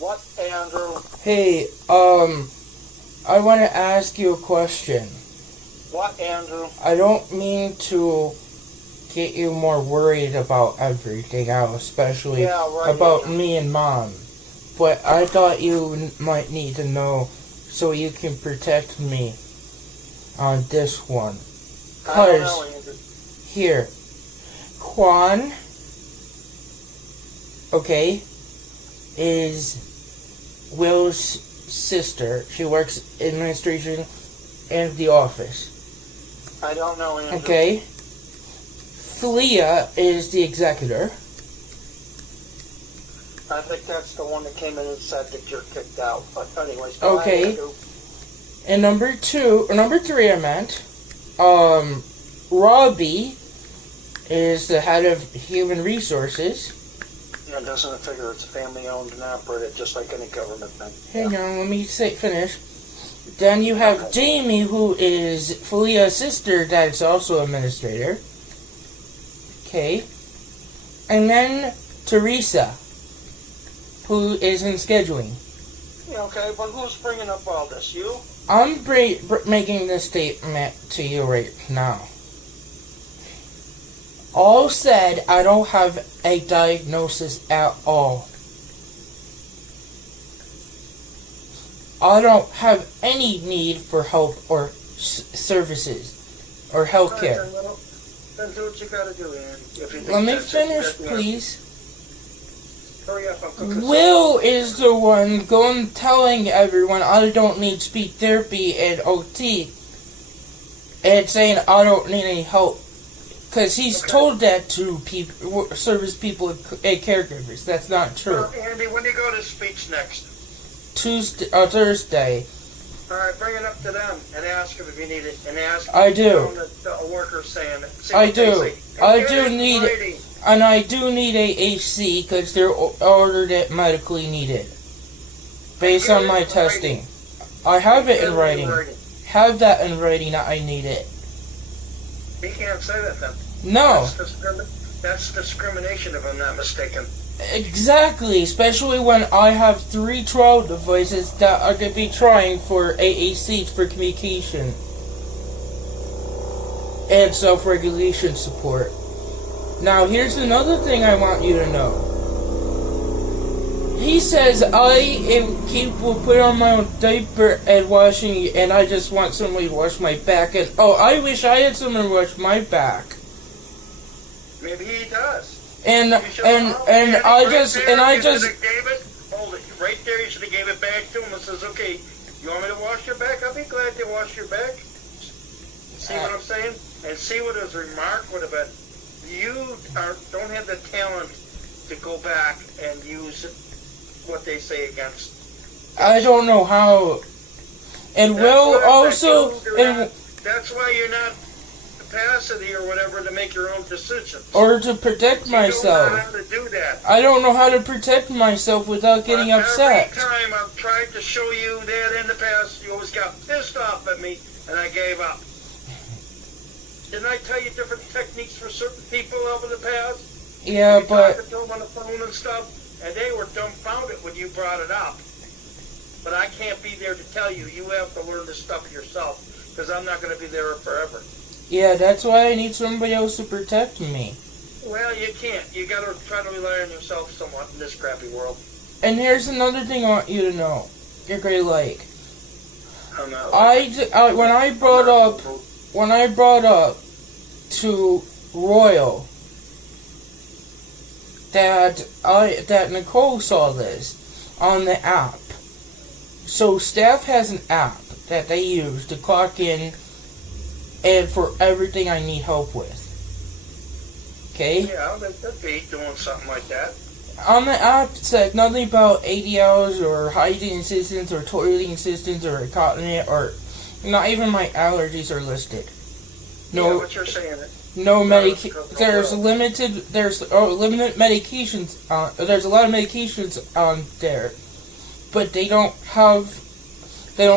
What, Andrew? Hey, I want to ask you a question. What, Andrew? I don't mean to get you more worried about everything else, especially about Andrew. me and Mom. But I thought you might need to know so you can protect me on this one. I don't know, Cause Andrew. here, Quan, okay, is Will's sister. She works administration in the office. I don't know, Andrew. Okay. Fleia is the executor. I think that's the one that came in and said that you're kicked out. But anyways, go ahead, Okay. Andrew. And number three, I meant, Robbie is the head of human resources. Yeah, doesn't it figure it's family owned and operated just like any government thing? Hang on, let me finish. Then you have Jamie, who is Felia's sister, that is also administrator. Okay. And then Teresa, who is in scheduling. Yeah, okay, but who's bringing up all this? You? I'm making this statement to you right now. All said, I don't have a diagnosis at all. I don't have any need for help or services or health care. Then do what you gotta do, Andy. Let me finish, please. Hurry up, I'm cooking. Will is the one telling everyone I don't need speech therapy and OT, and saying I don't need any help, because he's told that to people, service people and caregivers. That's not true. Well, Andy, when do you go to speech next? Thursday. All right, bring it up to them and ask them if you need it, and ask. I do. The workers saying it. I do. I do need it. And I do need a AC because they're ordered it medically needed. Based on my testing. I have it in writing. Have that in writing that I need it. You can't say that then. No. That's discrimination if I'm not mistaken. Exactly. Especially when I have 3 trial devices that are going to be trying for AAC for communication. And self-regulation support. Now, here's another thing I want you to know. He says I am capable of putting on my own diaper and washing, and I just want somebody to wash my back. And oh, I wish I had someone to wash my back. Maybe he does. And I just Gave it. Hold it right there. You should have gave it back to him and says, "Okay, you want me to wash your back? I'll be glad to wash your back." See what I'm saying? And see what his remark would have been. You don't have the talent to go back and use what they say against. I don't know how. And Will also. That's why you're not capacity or whatever to make your own decisions. Or to protect myself. You don't know how to do that. I don't know how to protect myself without getting upset. Every time I've tried to show you that in the past, you always got pissed off at me, and I gave up. Didn't I tell you different techniques for certain people over the past? Yeah, but... talking to them on the phone and stuff, and they were dumbfounded when you brought it up. But I can't be there to tell you. You have to learn this stuff yourself, because I'm not going to be there forever. Yeah, that's why I need somebody else to protect me. Well, you can't. You got to try to rely on yourself somewhat in this crappy world. And here's another thing I want you to know. You're going to like. I'm not when I brought up to Royal that Nicole saw this on the app. So staff has an app that they use to clock in and for everything I need help with. Okay? Yeah, they could be doing something like that. On the app, it said nothing about 80 hours or hygiene assistance or toileting assistance or incontinent or not even my allergies are listed. No, yeah, what you're saying. No there's limited medications there's a lot of medications on there. But they don't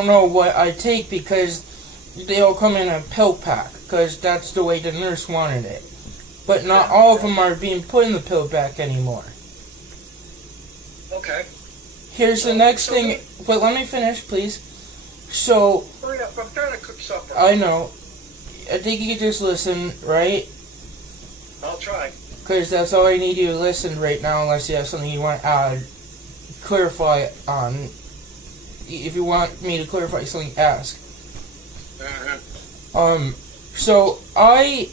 know what I take because they all come in a pill pack because that's the way the nurse wanted it. But not all of them are being put in the pill pack anymore. Okay. Here's the next thing, but let me finish, please. So, hurry up, I'm trying to cook supper. I know. I think you can just listen, right? I'll try. Because that's all I need you to listen right now, unless you have something you want to add, clarify on. If you want me to clarify something, ask. So I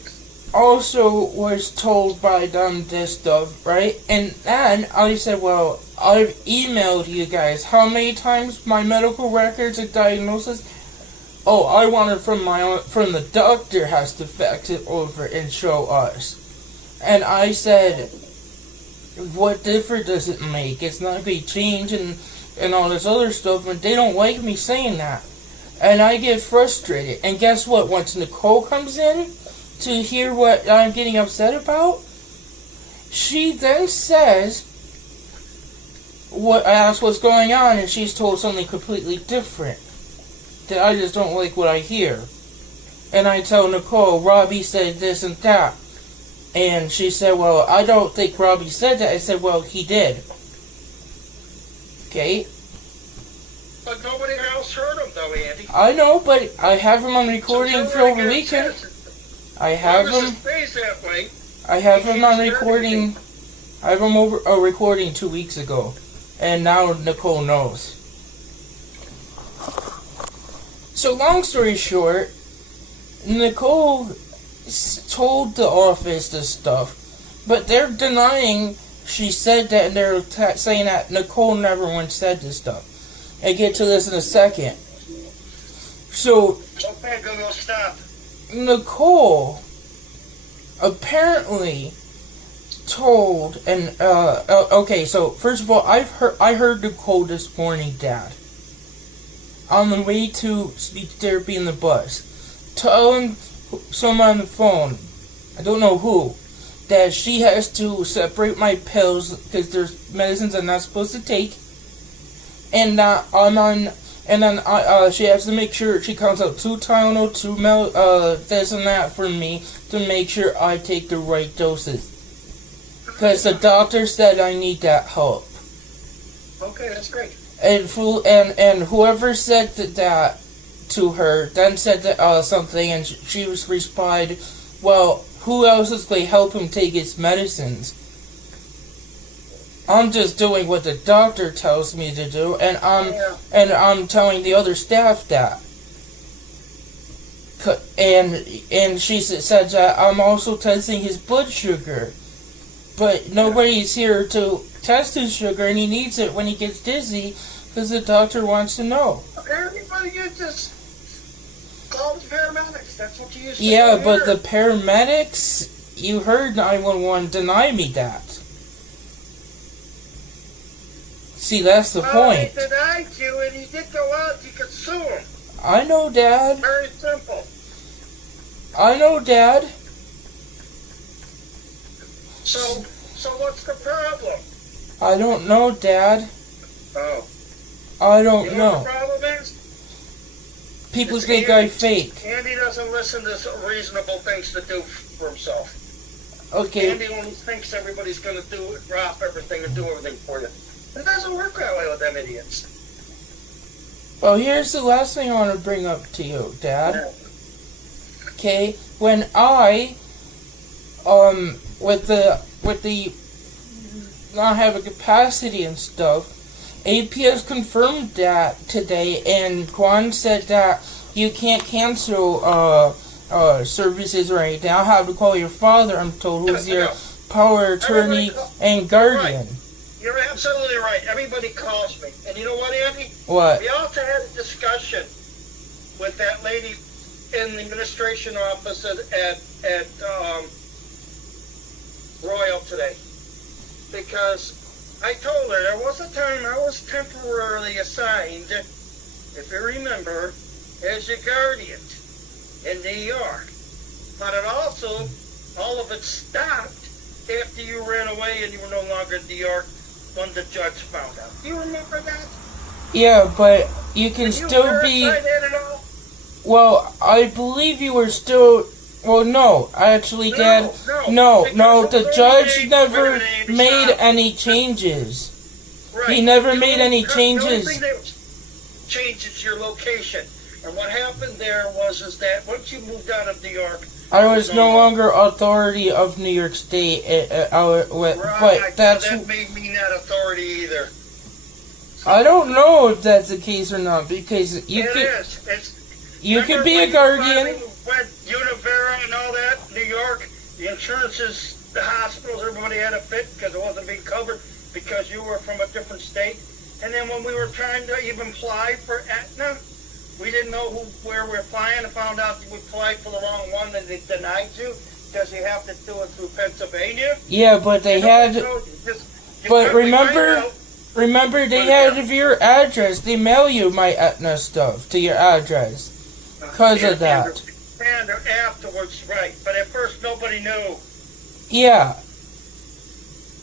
also was told by them this stuff, right? And then I said, well, I've emailed you guys how many times my medical records and diagnosis. Oh, I want it from the doctor has to fax it over and show us. And I said, what difference does it make? It's not going to change and all this other stuff, and they don't like me saying that. And I get frustrated. And guess what? Once Nicole comes in to hear what I'm getting upset about, she then says, I ask what's going on, and she's told something completely different. That I just don't like what I hear. And I tell Nicole, Robbie said this and that. And she said, well, I don't think Robbie said that. I said, well, he did. Okay? But nobody else heard him, though, Andy. I know, but I have him on recording for over the weekend. I have him. I have him on recording. I have him over a recording 2 weeks ago. And now Nicole knows. So long story short, Nicole told the office this stuff, but they're denying she said that, and they're saying that Nicole never once said this stuff. I'll get to this in a second. So, okay, go stop. Nicole apparently told, and okay, so first of all, I heard Nicole this morning, Dad, on the way to speech therapy in the bus, telling someone on the phone, I don't know who, that she has to separate my pills because there's medicines I'm not supposed to take, and that I'm on, and then she has to make sure she counts out 2 Tylenol, 2 this and that for me to make sure I take the right doses, because the doctor said I need that help. Okay, that's great. And whoever said that to her then said that, something, and she was replied, well, who else is going to help him take his medicines? I'm just doing what the doctor tells me to do, and I'm telling the other staff that. And she said that I'm also testing his blood sugar, but nobody's here to test his sugar, and he needs it when he gets dizzy because the doctor wants to know. Everybody, you just call the paramedics. That's what you used to do. Yeah, but the paramedics, you heard 911 deny me that. See, that's the point. They denied you, and you did go out, you could sue them. I know, Dad. Very simple. I know, Dad. So what's the problem? I don't know, Dad. Oh. I don't You know. what the problem is? People think I fake. Andy doesn't listen to reasonable things to do for himself. Okay. Andy only thinks everybody's going to drop everything and do everything for you. It doesn't work that way with them idiots. Well, here's the last thing I want to bring up to you, Dad. Yeah. Okay, when I, with the not having capacity and stuff, APS confirmed that today, and Quan said that you can't cancel services or anything. I'll have to call your father, I'm told, who's your power attorney and guardian. Right. You're absolutely right. Everybody calls me. And you know what, Andy? What? We also had a discussion with that lady in the administration office at Royal today. Because I told her there was a time I was temporarily assigned, if you remember, as your guardian in New York. But it also, all of it stopped after you ran away and you were no longer in New York when the judge found out. Do you remember that? Yeah, but you can still be... Well, I believe you were still... Well, no, actually, Dad... No, the judge never made any changes. Right. He never made any The only changes. thing that changes your location. And what happened there is that once you moved out of New York, I was no longer authority of New York State, but that's... So that made me not authority either. I don't know if that's the case or not, because you could be a guardian. When Univera and all that, New York, the insurances, the hospitals, everybody had a fit because it wasn't being covered because you were from a different state. And then when we were trying to even apply for Aetna, we didn't know where we were applying and found out we applied for the wrong one that they denied you because you have to do it through Pennsylvania. Yeah, but they had... But remember they had your address. They mail you my Aetna stuff to your address because of that. And afterwards, right. But at first nobody knew. Yeah.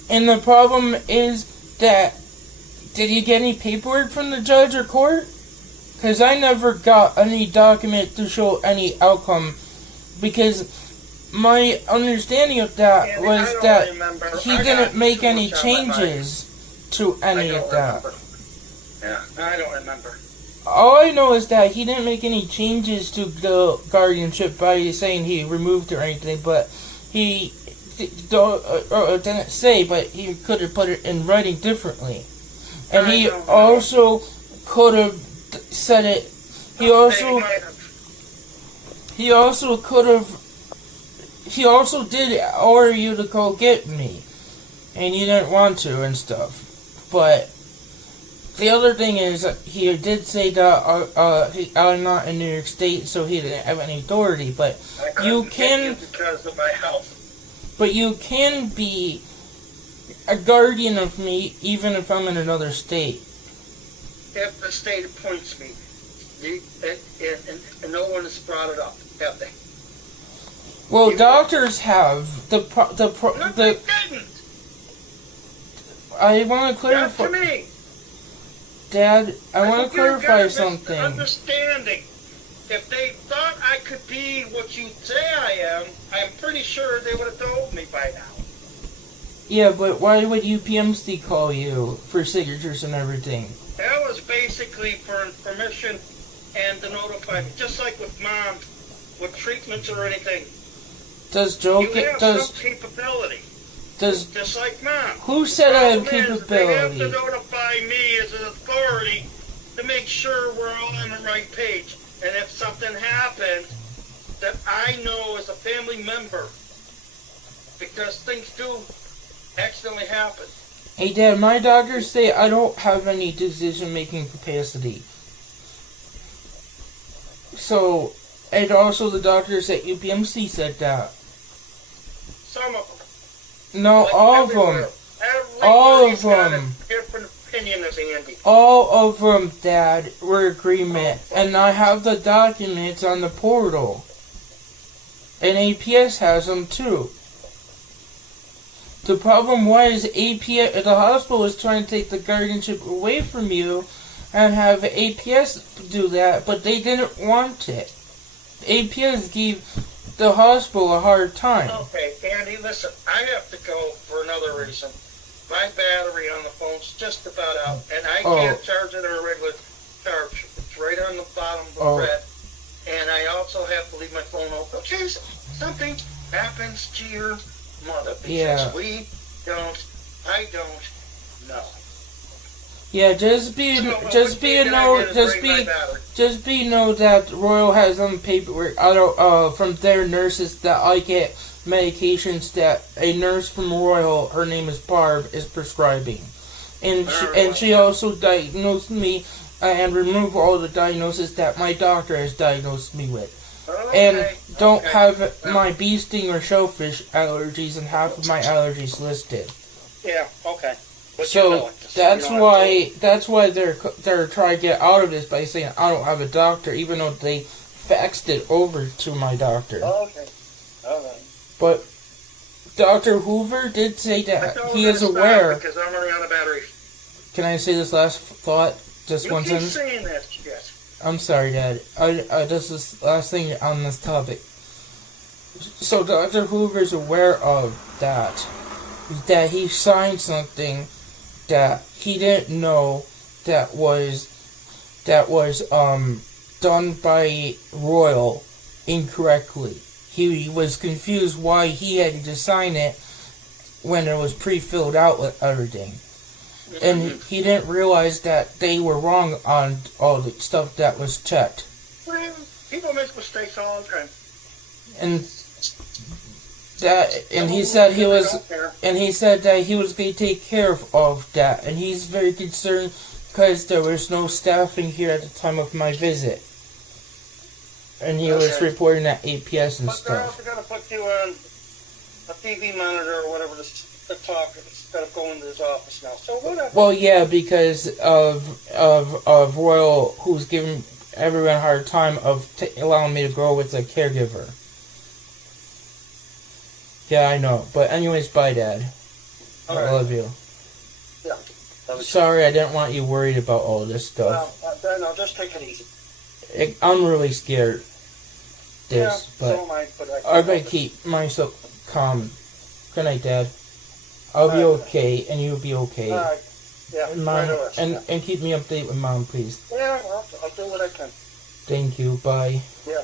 And the problem is that... Did you get any paperwork from the judge or court? Because I never got any document to show any outcome. Because my understanding of that was that he didn't make any changes to any of that. Yeah, I don't remember. All I know is that he didn't make any changes to the guardianship by saying he removed it or anything, but he didn't say, but he could have put it in writing differently. And he also could have said it. He also did order you to go get me, and you didn't want to and stuff. But the other thing is, he did say that I'm not in New York State, so he didn't have any authority. But you can, because of my health. But you can be a guardian of me, even if I'm in another state. If the state appoints me, and no one has brought it up, have they? Well, doctors have No, they didn't. I want to clarify. Not to me. Dad, I want to clarify something. Understanding. If they thought I could be what you say I am, I'm pretty sure they would have told me by now. Yeah, but why would UPMC call you for signatures and everything? That was basically for permission and to notify me, just like with Mom, with treatments or anything. Does Joe get some capability? Just like Mom. Who said I have capability? They have to notify me as an authority to make sure we're all on the right page. And if something happened, that I know as a family member, because things do accidentally happen. Hey Dad, my doctors say I don't have any decision-making capacity. So, and also the doctors at UPMC said that. Some of them. No, like all of them. All of them. Got a different opinion as Andy. All of them, Dad, were agreement. And I have the documents on the portal. And APS has them too. The problem was APS, the hospital was trying to take the guardianship away from you and have APS do that, but they didn't want it. APS gave the hospital a hard time. Okay, Andy, listen, I have to go for another reason. My battery on the phone's just about out, and I can't charge it at a regular charge. It's right on the bottom of the red. And I also have to leave my phone open in case something happens to your mother. Because I don't know. Yeah, just be know that Royal has some paperwork from their nurses that I get medications that a nurse from Royal, her name is Barb, is prescribing, and she also diagnosed me and removed all the diagnoses that my doctor has diagnosed me with. And don't have my bee sting or shellfish allergies and half of my allergies listed. Yeah, okay. But so that's why they're trying to get out of this by saying I don't have a doctor, even though they faxed it over to my doctor. Okay. Alright. But Dr. Hoover did say that he is aware. Because I'm running out of battery. Can I say this last thought? Just one sentence? You keep saying that, yes. I'm sorry, Dad. This is the last thing on this topic. So Dr. Hoover's aware of that he signed something that he didn't know that was done by Royal incorrectly. He was confused why he had to sign it when it was pre-filled out with everything. And he didn't realize that they were wrong on all the stuff that was checked. Well, people make mistakes all the time. And he said that he was going to take care of that, and he's very concerned because there was no staffing here at the time of my visit, and he was reporting at APS and but they're stuff. also going to put you on a TV monitor or whatever to talk instead of going to his office now. So whatever. Well, yeah, because of Royal, who's giving everyone a hard time of allowing me to go with a caregiver. Yeah, I know. But anyways, bye, Dad. I love you. Yeah. Sorry, I didn't want you worried about all this stuff. Well, no, just take it easy. I'm really scared. So am I, but I'm going to keep myself calm. Good night, Dad. I'll be okay, and you'll be okay. All right. Yeah. And Mom, and keep me updated with Mom, please. Yeah, I'll do what I can. Thank you. Bye. Yeah.